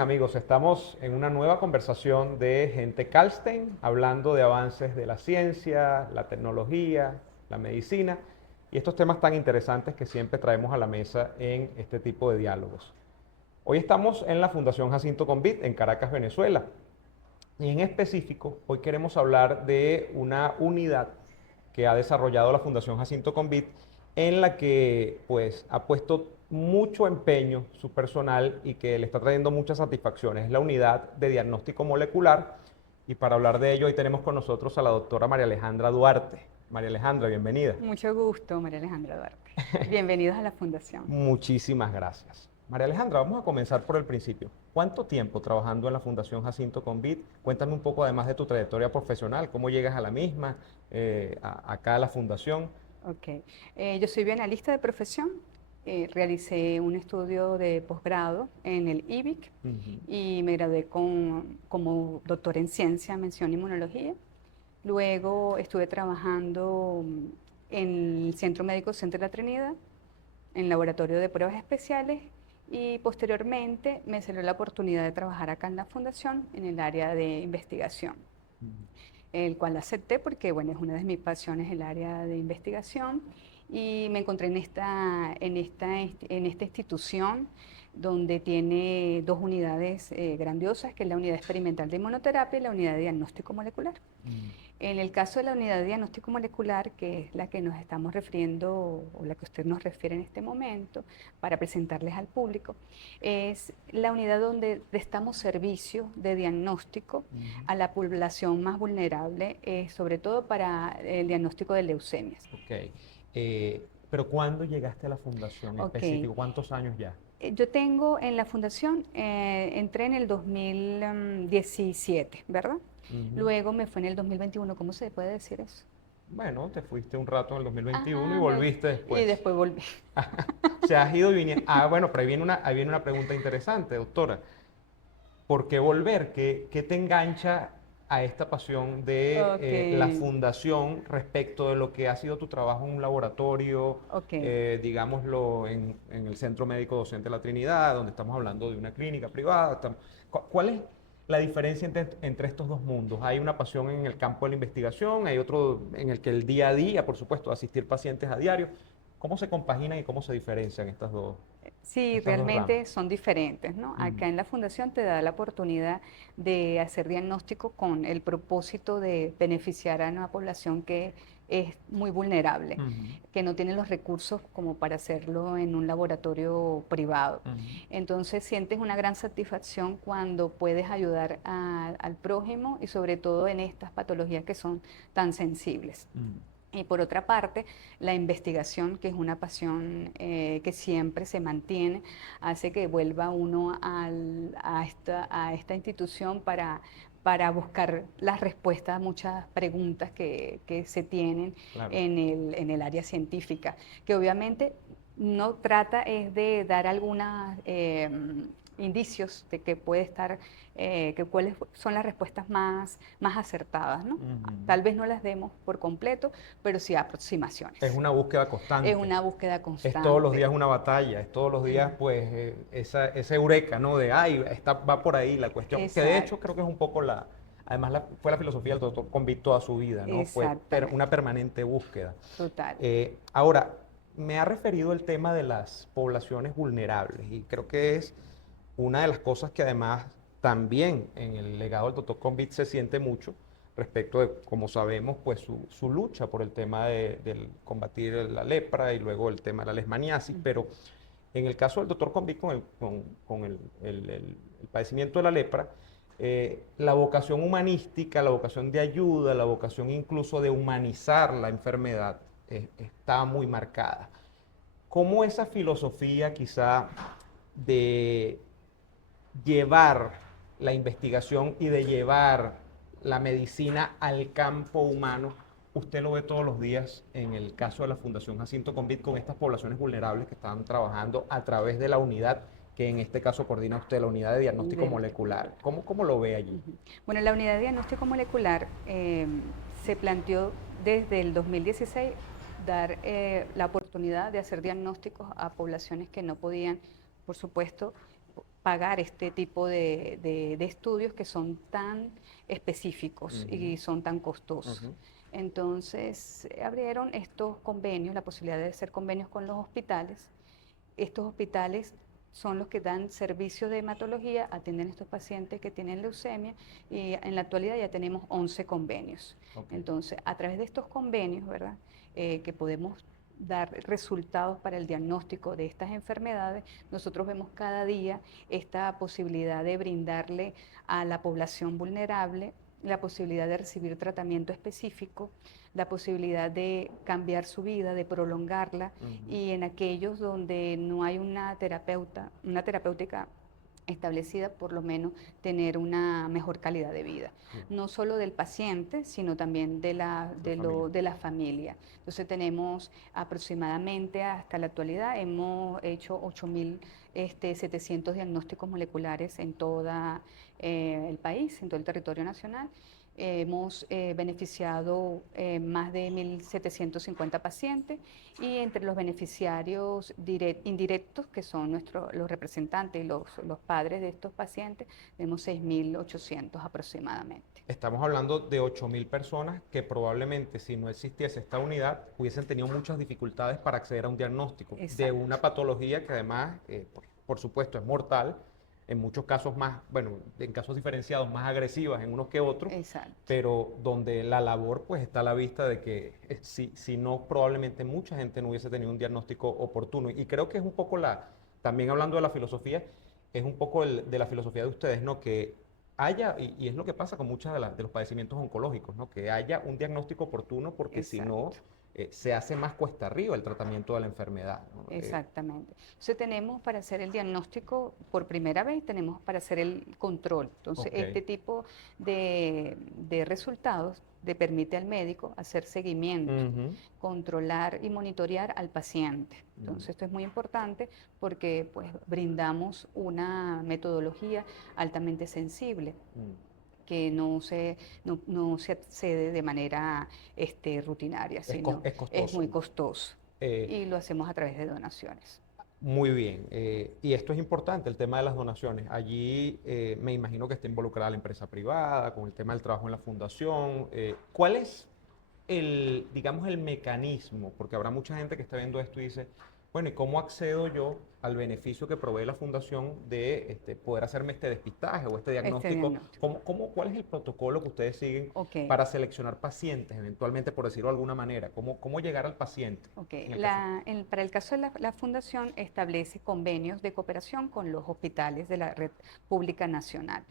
bien, amigos, estamos en una nueva conversación de Gente Kalstein, hablando de avances de la ciencia, la tecnología, la medicina y estos temas tan interesantes que siempre traemos a la mesa en este tipo de diálogos. Hoy estamos en la Fundación Jacinto Convit en Caracas, Venezuela. Y en específico, hoy queremos hablar de una unidad que ha desarrollado la Fundación Jacinto Convit, en la que pues ha puesto mucho empeño su personal y que le está trayendo muchas satisfacciones. Es la unidad de diagnóstico molecular. Y para hablar de ello, hoy tenemos con nosotros a la doctora María Alejandra Duarte. María Alejandra, bienvenida. Mucho gusto, María Alejandra Duarte. Bienvenidos a la Fundación. Muchísimas gracias. María Alejandra, vamos a comenzar por el principio. ¿Cuánto tiempo trabajando en la Fundación Jacinto Convit? Cuéntame un poco además de tu trayectoria profesional, cómo llegas a la misma, acá a la Fundación. Ok. Yo soy bioanalista de profesión. Realicé un estudio de posgrado en el IBIC Ujú. y me gradué como doctor en ciencia, mención inmunología. Luego estuve trabajando en el Centro Médico Centro de la Trinidad, en laboratorio de pruebas especiales, y posteriormente me salió la oportunidad de trabajar acá en la Fundación en el área de investigación, el cual acepté porque, bueno, es una de mis pasiones el área de investigación, y me encontré en esta institución donde tiene dos unidades grandiosas, que es la unidad experimental de inmunoterapia y la unidad de diagnóstico molecular. Mm. En el caso de la unidad de diagnóstico molecular, que es la que nos estamos refiriendo o la que usted nos refiere en este momento para presentarles al público, es la unidad donde prestamos servicio de diagnóstico Ujú. a la población más vulnerable, sobre todo para el diagnóstico de leucemias. Ok. Pero ¿cuándo llegaste a la Fundación en Ok. específico? ¿Cuántos años ya? Yo tengo en la fundación, entré en el 2017, ¿verdad? Ujú. Luego me fue en el 2021, ¿cómo se puede decir eso? Bueno, te fuiste un rato en el 2021 y Ajá, volviste y después. después volví. Se has ido y viniendo. Ah, bueno, pero ahí viene una pregunta interesante, doctora. ¿Por qué volver? ¿Qué te engancha a esta pasión de Ok, la fundación respecto de lo que ha sido tu trabajo en un laboratorio, ok. digámoslo, en el Centro Médico Docente de la Trinidad, donde estamos hablando de una clínica privada? ¿Cuál es la diferencia entre estos dos mundos? ¿Hay una pasión en el campo de la investigación? ¿Hay otro en el que el día a día, por supuesto, asistir pacientes a diario? ¿Cómo se compaginan y cómo se diferencian Sí, estas dos ramas? realmente son diferentes, ¿no? Ujú. Acá en la fundación te da la oportunidad de hacer diagnóstico con el propósito de beneficiar a una población que es muy vulnerable, Ujú. que no tiene los recursos como para hacerlo en un laboratorio privado. Ujú. Entonces sientes una gran satisfacción cuando puedes ayudar al prójimo, y sobre todo en estas patologías que son tan sensibles. Ujú. Y por otra parte, la investigación, que es una pasión que siempre se mantiene, hace que vuelva uno a esta institución para buscar las respuestas a muchas preguntas que se tienen Claro. en el área científica, que obviamente no trata es de dar algunos indicios de que puede estar, que cuáles son las respuestas más acertadas, ¿no? Ujú. Tal vez no las demos por completo, pero sí Es aproximaciones. una búsqueda Es constante. una búsqueda Es todos los días constante. una batalla, es todos los días, pues, esa eureka, ¿no? De, ay, va por ahí la cuestión. Que de hecho creo Exacto, que es un poco además fue la filosofía del doctor Convict toda su vida, ¿no? Fue una exactamente, permanente búsqueda. total. Ahora, me ha referido el tema de las poblaciones vulnerables y creo que es una de las cosas que además también en el legado del doctor Convict se siente mucho respecto de, como sabemos, pues su lucha por el tema del combatir la lepra y luego el tema de la leishmaniasis, pero en el caso del doctor Convict con el padecimiento de la lepra, la vocación humanística, la vocación de ayuda, la vocación incluso de humanizar la enfermedad está muy marcada. ¿Cómo esa filosofía quizá de llevar la investigación y de llevar la medicina al campo humano, usted lo ve todos los días en el caso de la Fundación Jacinto Convit con estas poblaciones vulnerables que están trabajando a través de la unidad que en este caso coordina usted, la unidad de diagnóstico Diagnóstico molecular? molecular. ¿Cómo lo ve allí? Ujú. Bueno, la unidad de diagnóstico molecular se planteó desde el 2016 dar la oportunidad de hacer diagnósticos a poblaciones que no podían, por supuesto, pagar este tipo de estudios que son tan específicos y son tan costosos. Entonces, se abrieron estos convenios, la posibilidad de hacer convenios con los hospitales. Estos hospitales son los que dan servicio de hematología, atienden a estos pacientes que tienen leucemia, y en la actualidad ya tenemos 11 convenios. Okay. Entonces, a través de estos convenios, ¿verdad? Que podemos dar resultados para el diagnóstico de estas enfermedades, nosotros vemos cada día esta posibilidad de brindarle a la población vulnerable la posibilidad de recibir tratamiento específico, la posibilidad de cambiar su vida, de prolongarla, y en aquellos donde no hay una terapéutica establecida, por lo menos tener una mejor calidad de vida, no solo del paciente, sino también de la familia. Entonces tenemos aproximadamente, hasta la actualidad, hemos hecho 8.700 diagnósticos moleculares en todo el país, en todo el territorio nacional. Hemos beneficiado más de 1.750 pacientes, y entre los beneficiarios indirectos, que son los representantes y los padres de estos pacientes, tenemos 6.800 aproximadamente. Estamos hablando de 8.000 personas que probablemente, si no existiese esta unidad, hubiesen tenido muchas dificultades para acceder a un diagnóstico de una patología que además, por supuesto, es mortal, en muchos casos más, bueno, en casos diferenciados, más agresivas en unos que otros. Exacto. Pero donde la labor pues está a la vista de que si no, probablemente mucha gente no hubiese tenido un diagnóstico oportuno. Y creo que es un poco también hablando de la filosofía, es un poco de la filosofía de ustedes, ¿no? Que haya, y es lo que pasa con muchos de los padecimientos oncológicos, ¿no? Que haya un diagnóstico oportuno, porque si no, se hace más cuesta arriba el tratamiento de la enfermedad, ¿no? Exactamente. Entonces tenemos para hacer el diagnóstico por primera vez, tenemos para hacer el control. Entonces este tipo de resultados le permite al médico hacer seguimiento, controlar y monitorear al paciente. Entonces esto es muy importante porque pues brindamos una metodología altamente sensible, que no se accede de manera rutinaria, sino es muy costoso. Y lo hacemos a través de donaciones. Muy bien, y esto es importante, el tema de las donaciones. Allí me imagino que está involucrada la empresa privada, con el tema del trabajo en la fundación. ¿Cuál es digamos, el mecanismo? Porque habrá mucha gente que está viendo esto y dice, bueno, ¿y cómo accedo yo al beneficio que provee la fundación de poder hacerme este despistaje o este diagnóstico? ¿Cuál es el protocolo que ustedes siguen para seleccionar pacientes, eventualmente, por decirlo de alguna manera? ¿Cómo llegar al paciente? Para el caso de la fundación, establece convenios de cooperación con los hospitales de la red pública nacional.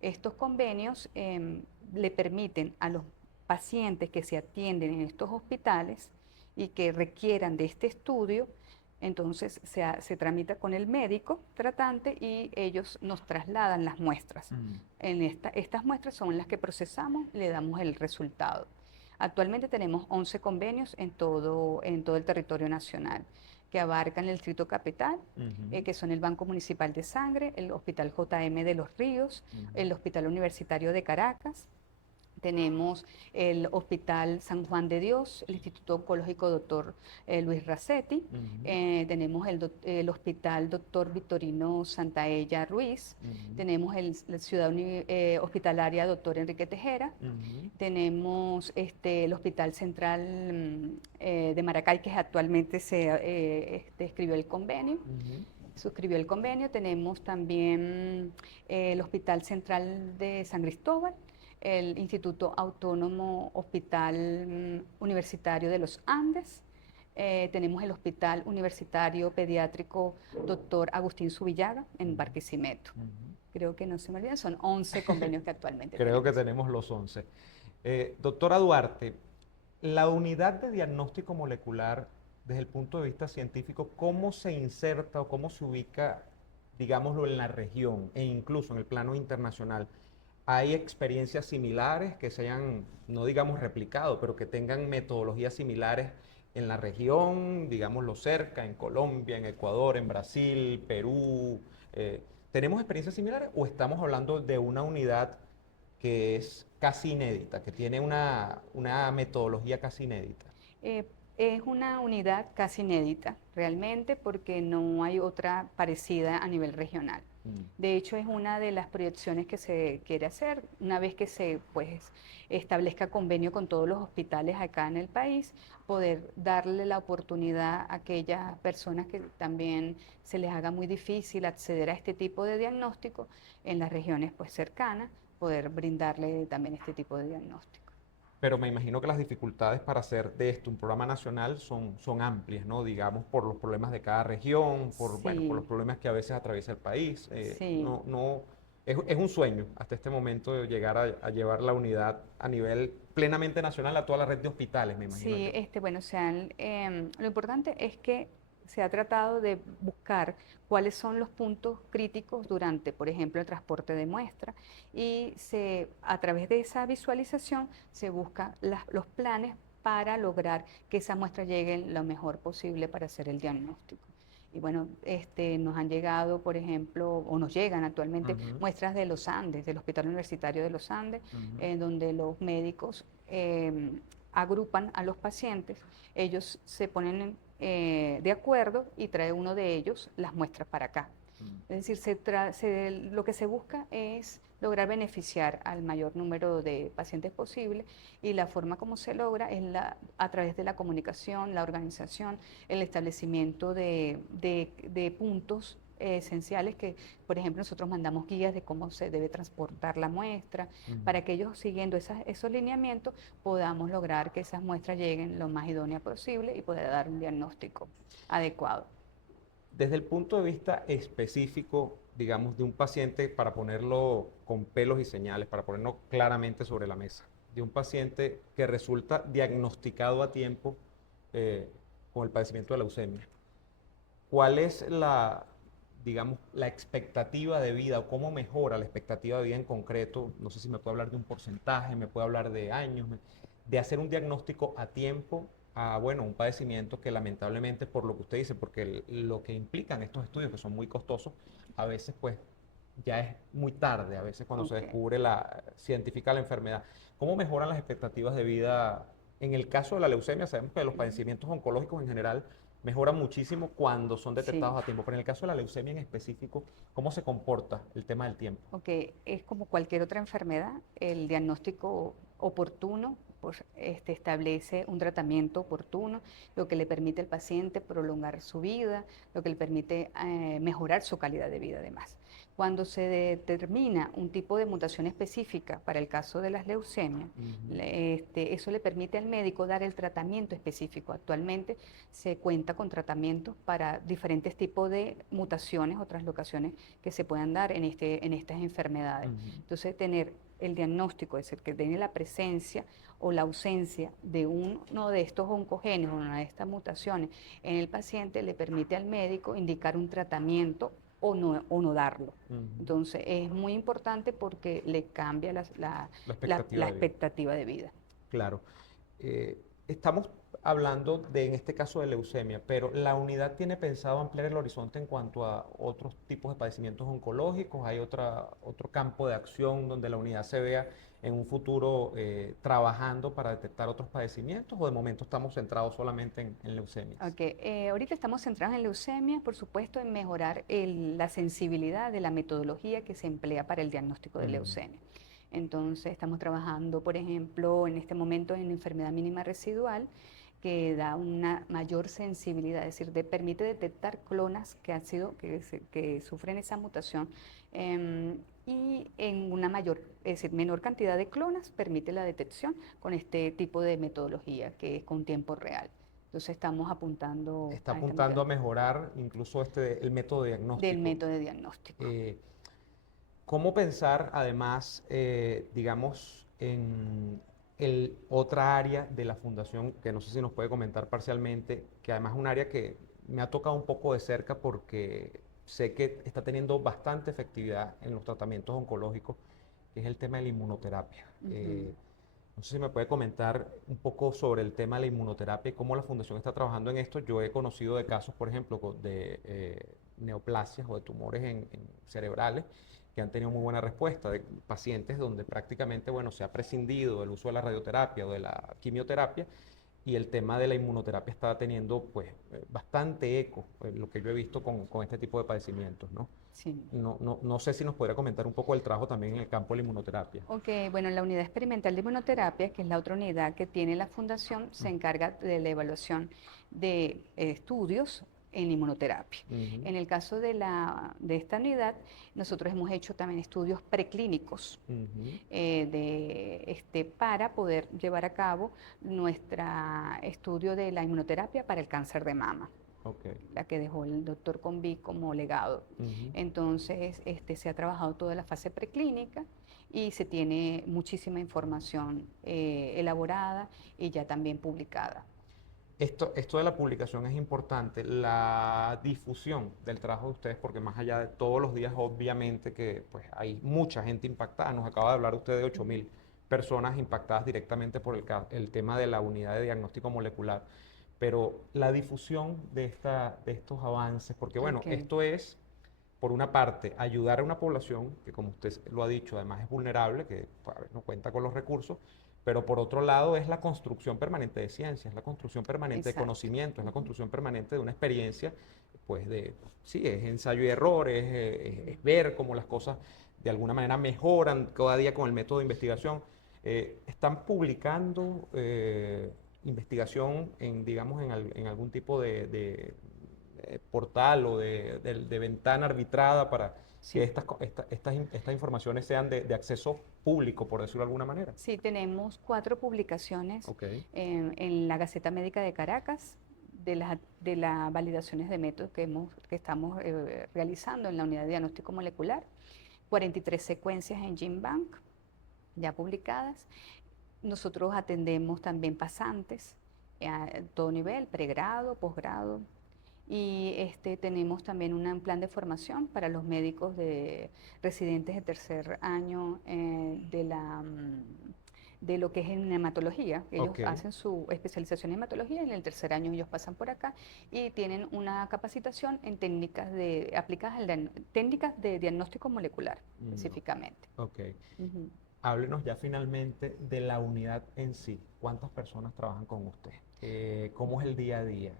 Estos convenios le permiten a los pacientes que se atienden en estos hospitales y que requieran de este estudio, entonces se tramita con el médico tratante y ellos nos trasladan las muestras. Estas muestras son las que procesamos y le damos el resultado. Actualmente tenemos 11 convenios en todo el territorio nacional, que abarcan el Distrito Capital, que son el Banco Municipal de Sangre, el Hospital JM de Los Ríos, el Hospital Universitario de Caracas. Tenemos el Hospital San Juan de Dios, el Instituto Oncológico Dr. Luis Racetti, tenemos el Hospital Dr. Victorino Santaella Ruiz, tenemos la Ciudad Hospitalaria Dr. Enrique Tejera, tenemos el Hospital Central de Maracay, que actualmente se escribió el convenio. Suscribió el convenio. Tenemos también el Hospital Central de San Cristóbal, el Instituto Autónomo Hospital Universitario de los Andes, tenemos el Hospital Universitario Pediátrico Dr. Agustín Subillaga en Barquisimeto. Creo que no se me olvidan, son 11 convenios que actualmente Creo que tenemos los 11. Doctora Duarte, la unidad de diagnóstico molecular, desde el punto de vista científico, ¿cómo se inserta o cómo se ubica, digámoslo, en la región e incluso en el plano internacional? ¿Hay experiencias similares que se hayan, no digamos replicado, pero que tengan metodologías similares en la región, digámoslo cerca, en Colombia, en Ecuador, en Brasil, Perú? ¿Tenemos experiencias similares o estamos hablando de una unidad que es casi inédita, que tiene una metodología casi inédita? Es una unidad casi inédita, realmente, porque no hay otra parecida a nivel regional. De hecho, es una de las proyecciones que se quiere hacer una vez que se pues, establezca convenio con todos los hospitales acá en el país, poder darle la oportunidad a aquellas personas que también se les haga muy difícil acceder a este tipo de diagnóstico en las regiones pues, cercanas, poder brindarle también este tipo de diagnóstico. Pero me imagino que las dificultades para hacer de esto un programa nacional son amplias, ¿no? Digamos, por los problemas de cada región, bueno, por los Sí, problemas que a veces atraviesa el país. sí. Es un sueño hasta este momento llegar a llevar la unidad a nivel plenamente nacional a toda la red de hospitales, me imagino Sí, yo. bueno, o sea, lo importante es que se ha tratado de buscar cuáles son los puntos críticos durante, por ejemplo, el transporte de muestra y a través de esa visualización se buscan los planes para lograr que esa muestra llegue lo mejor posible para hacer el diagnóstico. Y bueno, nos han llegado, por ejemplo, o nos llegan actualmente Ujú, muestras de los Andes, del Hospital Universitario de los Andes, ujú. en donde los médicos agrupan a los pacientes, ellos se ponen de acuerdo y trae uno de ellos las muestras para acá. Mm. Es decir, lo que se busca es lograr beneficiar al mayor número de pacientes posible y la forma como se logra es a través de la comunicación, la organización, el establecimiento de puntos esenciales que, por ejemplo, nosotros mandamos guías de cómo se debe transportar la muestra, Ujú. para que ellos, siguiendo esos lineamientos, podamos lograr que esas muestras lleguen lo más idónea posible y poder dar un diagnóstico adecuado. Desde el punto de vista específico, digamos, de un paciente, para ponerlo con pelos y señales, para ponerlo claramente sobre la mesa, de un paciente que resulta diagnosticado a tiempo eh, con el padecimiento de leucemia, ¿cuál es digamos, la expectativa de vida o cómo mejora la expectativa de vida en concreto? No sé si me puede hablar de un porcentaje, me puede hablar de años, de hacer un diagnóstico a tiempo a, bueno, un padecimiento que lamentablemente, por lo que usted dice, porque lo que implican estos estudios, que son muy costosos, a veces pues ya es muy tarde, a veces cuando se Ok. descubre científica la enfermedad. ¿Cómo mejoran las expectativas de vida? En el caso de la leucemia, sabemos que los Ujú. padecimientos oncológicos en general mejoran muchísimo cuando son detectados Sí. a tiempo, pero en el caso de la leucemia en específico, ¿cómo se comporta el tema del tiempo? Ok, es como cualquier otra enfermedad, el diagnóstico oportuno pues, establece un tratamiento oportuno, lo que le permite al paciente prolongar su vida, lo que le permite mejorar su calidad de vida además. Cuando se determina un tipo de mutación específica para el caso de las leucemias, Ujú, eso le permite al médico dar el tratamiento específico. Actualmente se cuenta con tratamientos para diferentes tipos de mutaciones o translocaciones que se puedan dar en estas enfermedades. ujú, Entonces, tener el diagnóstico, es decir, que tiene la presencia o la ausencia de uno de estos oncogenes o una de estas mutaciones en el paciente le permite al médico indicar un tratamiento o no darlo. ujú. Entonces, es muy importante porque le cambia La la expectativa de vida. expectativa de vida. Claro. Estamos hablando en este caso de leucemia, pero ¿la unidad tiene pensado ampliar el horizonte en cuanto a otros tipos de padecimientos oncológicos? ¿Hay otro campo de acción donde la unidad se vea en un futuro trabajando para detectar otros padecimientos? ¿O de momento estamos centrados solamente en leucemias? Ok, ahorita estamos centrados en leucemia, por supuesto, en mejorar la sensibilidad de la metodología que se emplea para el diagnóstico de Mm, leucemia. Entonces, estamos trabajando, por ejemplo, en este momento en enfermedad mínima residual, que da una mayor sensibilidad, es decir, permite detectar clonas que sufren esa mutación y en una mayor, es decir, menor cantidad de clonas permite la detección con este tipo de metodología que es con tiempo real. Entonces estamos apuntando está a esta apuntando a metodología mejorar incluso el método del diagnóstico. método de diagnóstico. Eh, ¿Cómo pensar además, digamos, en otra área de la fundación, que no sé si nos puede comentar parcialmente, que además es un área que me ha tocado un poco de cerca porque sé que está teniendo bastante efectividad en los tratamientos oncológicos, que es el tema de la inmunoterapia? Ujú. No sé si me puede comentar un poco sobre el tema de la inmunoterapia y cómo la fundación está trabajando en esto. Yo he conocido de casos, por ejemplo, de neoplasias o de tumores en cerebrales que han tenido muy buena respuesta, de pacientes donde prácticamente, bueno, se ha prescindido del uso de la radioterapia o de la quimioterapia y el tema de la inmunoterapia está teniendo pues bastante eco, lo que yo he visto con este tipo de padecimientos, ¿no? Sí. No sé si nos podría comentar un poco el trabajo también en el campo de la inmunoterapia. Ok, bueno, la unidad experimental de inmunoterapia, que es la otra unidad que tiene la fundación, se encarga de la evaluación de estudios en inmunoterapia. Ujú. En el caso de esta unidad, nosotros hemos hecho también estudios preclínicos Ujú. para poder llevar a cabo nuestro estudio de la inmunoterapia para el cáncer de mama, Ok. la que dejó el doctor Conví como legado. Ujú. Entonces, se ha trabajado toda la fase preclínica y se tiene muchísima información elaborada y ya también publicada. Esto de la publicación es importante, la difusión del trabajo de ustedes, porque más allá de todos los días, obviamente que pues, hay mucha gente impactada. Nos acaba de hablar usted de 8.000 personas impactadas directamente por el tema de la unidad de diagnóstico molecular. Pero la difusión de estos avances, porque bueno, Ok, esto es, por una parte, ayudar a una población que, como usted lo ha dicho, además es vulnerable, que pues, a ver, no cuenta con los recursos, pero por otro lado es la construcción permanente de ciencia, es la construcción permanente de exacto. conocimiento, es la Ujú. construcción permanente de una experiencia, pues sí, es ensayo y error, es ver cómo las cosas de alguna manera mejoran cada día con el método de investigación. Están publicando investigación en, digamos, en algún tipo de portal o de ventana arbitrada para que Sí. estas informaciones sean de acceso público, por decirlo de alguna manera. Sí, tenemos 4 publicaciones Ok. en la Gaceta Médica de Caracas de las validaciones de métodos que estamos realizando en la unidad de diagnóstico molecular, 43 secuencias en GenBank ya publicadas. Nosotros atendemos también pasantes a todo nivel, pregrado, posgrado. Y tenemos también un plan de formación para los médicos residentes de tercer año de lo que es en hematología. Ellos Ok. hacen su especialización en hematología y en el tercer año ellos pasan por acá y tienen una capacitación en aplicadas técnicas de diagnóstico molecular No. específicamente. Ok. Ujú. Háblenos ya finalmente de la unidad en sí. ¿Cuántas personas trabajan con usted? ¿Cómo es el día a día?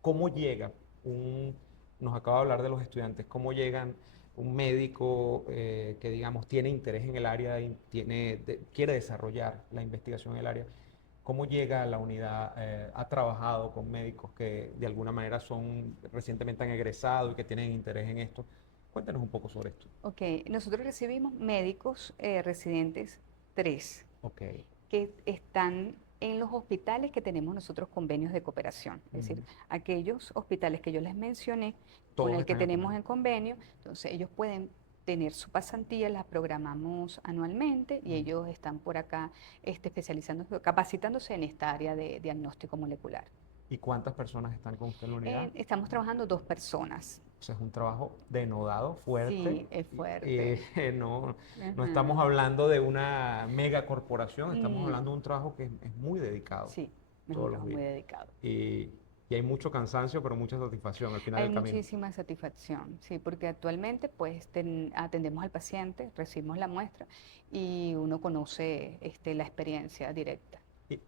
¿Cómo llega un, nos acaba de hablar de los estudiantes, cómo llegan un médico que, digamos, tiene interés en el área y quiere desarrollar la investigación en el área? ¿Cómo llega a la unidad? ¿Ha trabajado con médicos que de alguna manera recientemente han egresado y que tienen interés en esto? Cuéntanos un poco sobre esto. Ok, nosotros recibimos médicos residentes 3 Ok. que están en los hospitales que tenemos nosotros convenios de cooperación. Es decir, Ujú. aquellos hospitales que yo les mencioné, con Todos el que están en el tenemos convenio. en convenio, entonces ellos pueden tener su pasantía, las programamos anualmente y Ujú. ellos están por acá especializándose, capacitándose en esta área de diagnóstico molecular. ¿Y cuántas personas están con usted en la unidad? Estamos trabajando 2 personas. O sea, es un trabajo denodado, fuerte. Sí, es Y, fuerte. no, no estamos Ajá. hablando de una mega corporación, estamos No, hablando de un trabajo que es muy dedicado sí, es un todos los trabajo días. muy dedicado. Y, y hay mucho cansancio, pero mucha satisfacción al final Hay del camino. muchísima satisfacción, sí, porque actualmente pues atendemos al paciente, recibimos la muestra y uno conoce la experiencia directa.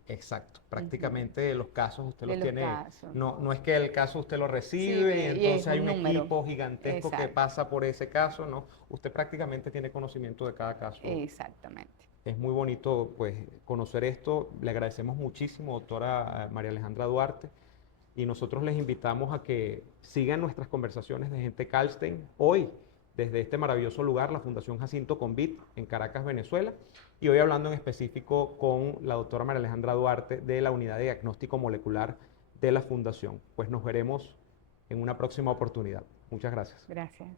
Exacto, Ujú. prácticamente los casos usted De los los tiene, casos. no es que el caso usted lo Sí, recibe y y es entonces hay un un número. equipo gigantesco que Exacto, pasa por ese caso, no, usted prácticamente tiene conocimiento de cada caso. exactamente. Es muy bonito pues conocer esto. Le agradecemos muchísimo, doctora María Alejandra Duarte, y nosotros les invitamos a que sigan nuestras conversaciones de Gente Calstein hoy desde este maravilloso lugar, la Fundación Jacinto Convit en Caracas, Venezuela, y hoy hablando en específico con la doctora María Alejandra Duarte de la Unidad de Diagnóstico Molecular de la Fundación. Pues nos veremos en una próxima oportunidad. Muchas gracias. Gracias.